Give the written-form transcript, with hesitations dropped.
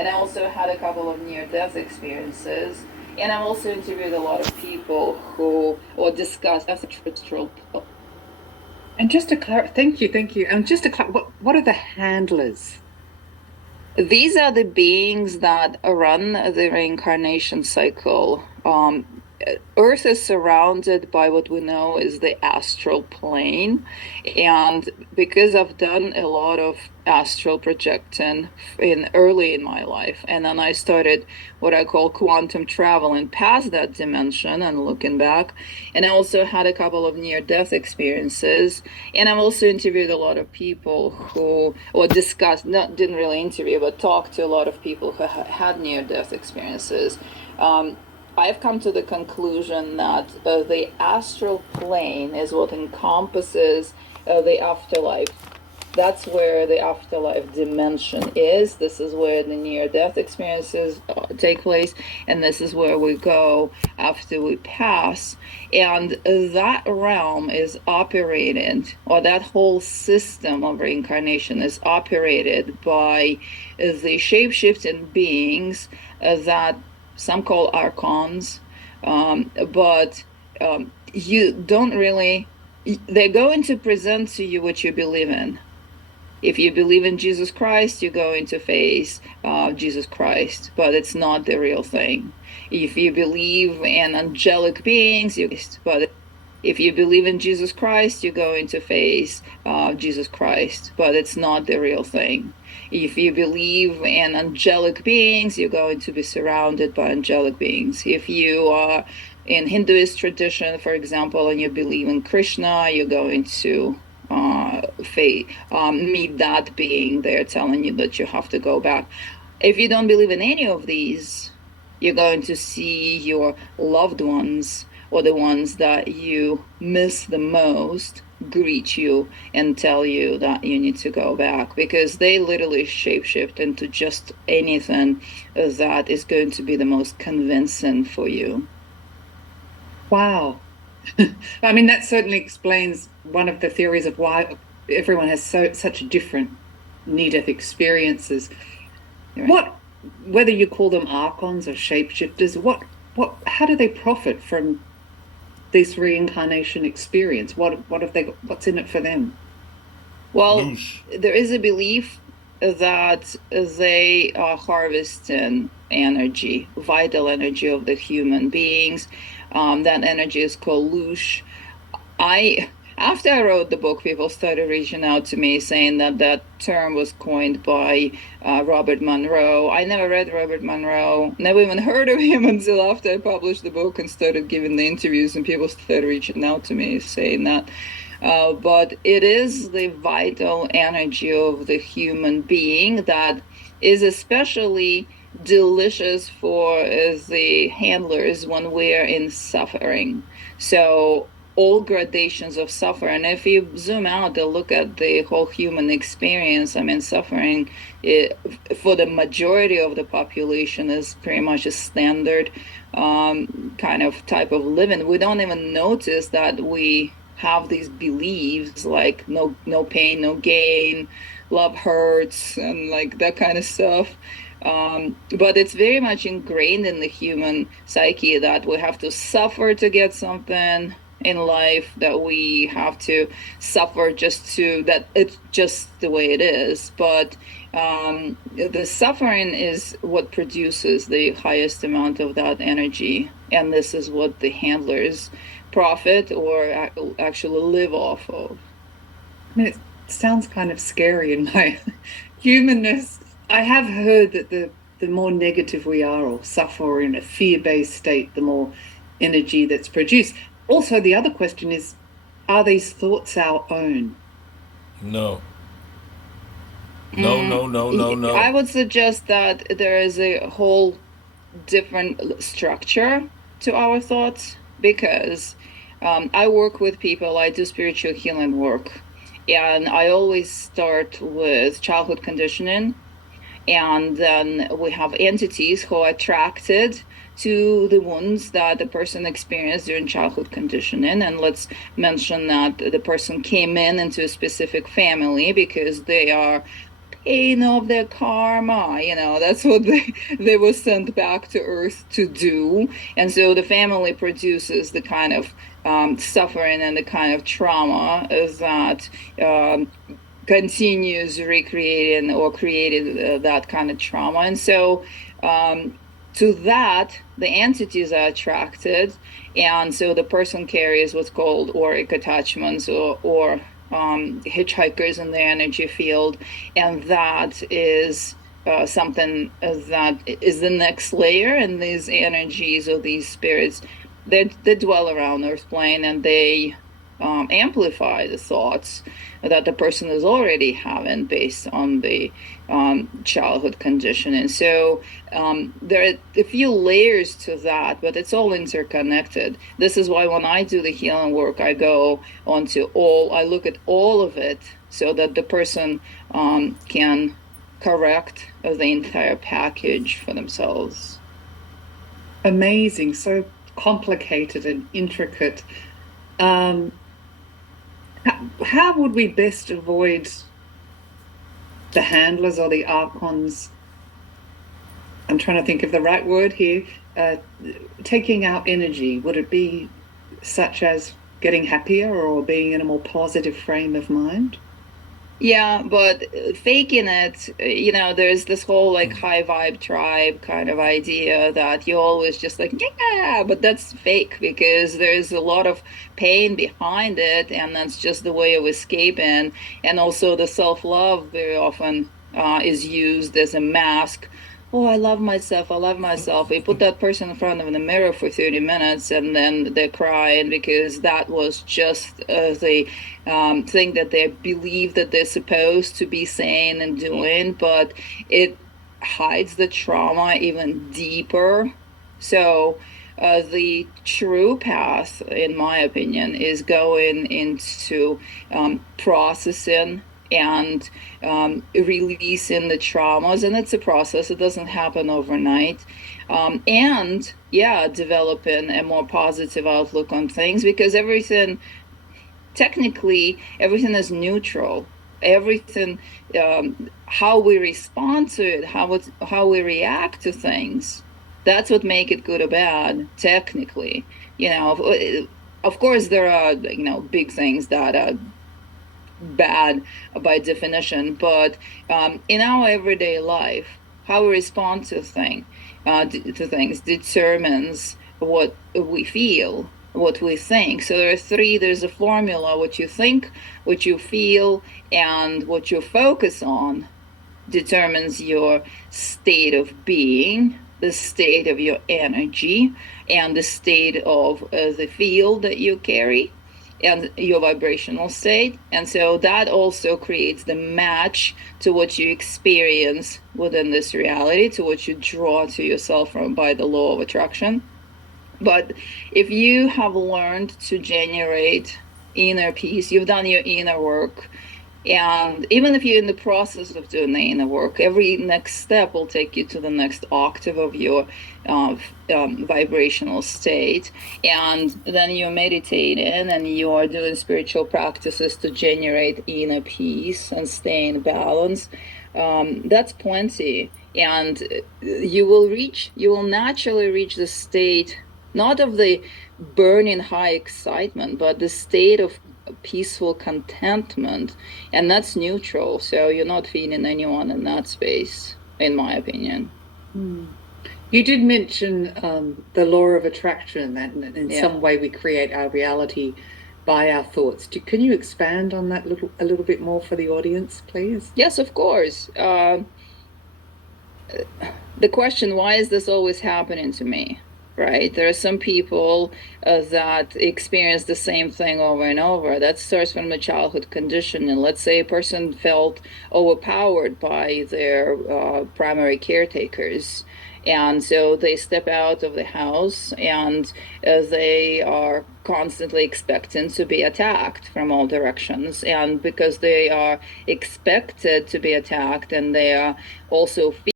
and I also had a couple of near-death experiences. And I've also interviewed a lot of people who or discussed extraterrestrial. And just to clarify, thank you. And just to clarify, what are the handlers? These are the beings that run the reincarnation cycle. Earth is surrounded by what we know is the astral plane. And because I've done a lot of astral projecting early in my life, and then I started what I call quantum traveling past that dimension and looking back. And I also had a couple of near-death experiences. And I've also interviewed a lot of people who, or discussed, didn't really interview, but talked to a lot of people who had near-death experiences. I've come to the conclusion that the astral plane is what encompasses the afterlife. That's where the afterlife dimension is. This is where the near-death experiences take place, and this is where we go after we pass. And that realm is operated, or that whole system of reincarnation is operated by the shape-shifting beings that some call archons, but you don't really, they're going to present to you what you believe in. If you believe in Jesus Christ, you're going to face Jesus Christ, but it's not the real thing. If you believe in angelic beings, but if you believe in Jesus Christ, you're going to face Jesus Christ, but it's not the real thing. If you believe in angelic beings, you're going to be surrounded by angelic beings. If you are in Hinduist tradition, for example, and you believe in Krishna, you're going to meet that being there telling you that you have to go back. If you don't believe in any of these, you're going to see your loved ones or the ones that you miss the most greet you and tell you that you need to go back, because they literally shapeshift into just anything that is going to be the most convincing for you. Wow. I mean, that certainly explains one of the theories of why everyone has such different near-death experiences. Right. Whether you call them archons or shapeshifters, how do they profit from this reincarnation experience? What's in it for them? Well, there is a belief that they are harvesting energy, vital energy of the human beings. That energy is called loosh. After I wrote the book, people started reaching out to me saying that term was coined by Robert Monroe. I never read Robert Monroe, never even heard of him until after I published the book and started giving the interviews, and people started reaching out to me saying that. But it is the vital energy of the human being that is especially delicious for the handlers when we're in suffering. So all gradations of suffering. If you zoom out and look at the whole human experience, I mean, suffering for the majority of the population is pretty much a standard kind of type of living. We don't even notice that we have these beliefs like no pain, no gain, love hurts, and like that kind of stuff. But it's very much ingrained in the human psyche that we have to suffer to get something in life, that we have to suffer that it's just the way it is. But the suffering is what produces the highest amount of that energy, and this is what the handlers profit or actually live off of. I mean, it sounds kind of scary in my humanness. I have heard that the more negative we are or suffer or in a fear-based state, the more energy that's produced. Also, the other question is, are these thoughts our own? No. No. I would suggest that there is a whole different structure to our thoughts, because I work with people, I do spiritual healing work, and I always start with childhood conditioning. And then we have entities who are attracted to the wounds that the person experienced during childhood conditioning. And let's mention that the person came into a specific family because they are paying off their karma. That's what they were sent back to Earth to do. And so the family produces the kind of suffering and the kind of trauma that um, continues recreating or created that kind of trauma. And so to that, the entities are attracted. And so the person carries what's called auric attachments or hitchhikers in the energy field. And that is something that is the next layer. And these energies or these spirits, they dwell around Earth plane, and they amplify the thoughts that the person is already having based on the childhood conditioning. So there are a few layers to that, but it's all interconnected. This is why when I do the healing work, I look at all of it so that the person can correct the entire package for themselves. Amazing, so complicated and intricate. How would we best avoid the handlers or the archons? I'm trying to think of the right word here. Taking our energy, would it be such as getting happier or being in a more positive frame of mind? Yeah, but faking it, there's this whole like high vibe tribe kind of idea that you always just like, yeah, but that's fake because there's a lot of pain behind it, and that's just the way of escaping. And also the self-love very often is used as a mask. Oh, I love myself. I love myself. We put that person in front of the mirror for 30 minutes and then they're crying because that was just the thing that they believe that they're supposed to be saying and doing, but it hides the trauma even deeper. So the true path, in my opinion, is going into processing and releasing the traumas. And it's a process, it doesn't happen overnight. And yeah, developing a more positive outlook on things, because technically everything is neutral. Everything, how we respond to it, how we react to things, that's what make it good or bad, technically. Of course there are big things that are bad by definition, but in our everyday life, how we respond to things determines what we feel, what we think. So there's a formula: what you think, what you feel, and what you focus on determines your state of being, the state of your energy, and the state of the field that you carry and your vibrational state. And so that also creates the match to what you experience within this reality, to what you draw to yourself from by the law of attraction. But if you have learned to generate inner peace, you've done your inner work, and even if you're in the process of doing the inner work, every next step will take you to the next octave of your vibrational state. And then you're meditating and you're doing spiritual practices to generate inner peace and stay in balance. That's plenty. And you will naturally reach the state, not of the burning high excitement, but the state of peaceful contentment, and that's neutral. So you're not feeding anyone in that space, in my opinion. You did mention the law of attraction, that in some way we create our reality by our thoughts. Can you expand on that a little bit more for the audience, please? Yes, of course. The question, why is this always happening to me? Right? There are some people that experience the same thing over and over. That starts from the childhood conditioning. Let's say a person felt overpowered by their primary caretakers. And so they step out of the house and they are constantly expecting to be attacked from all directions. And because they are expected to be attacked and they are also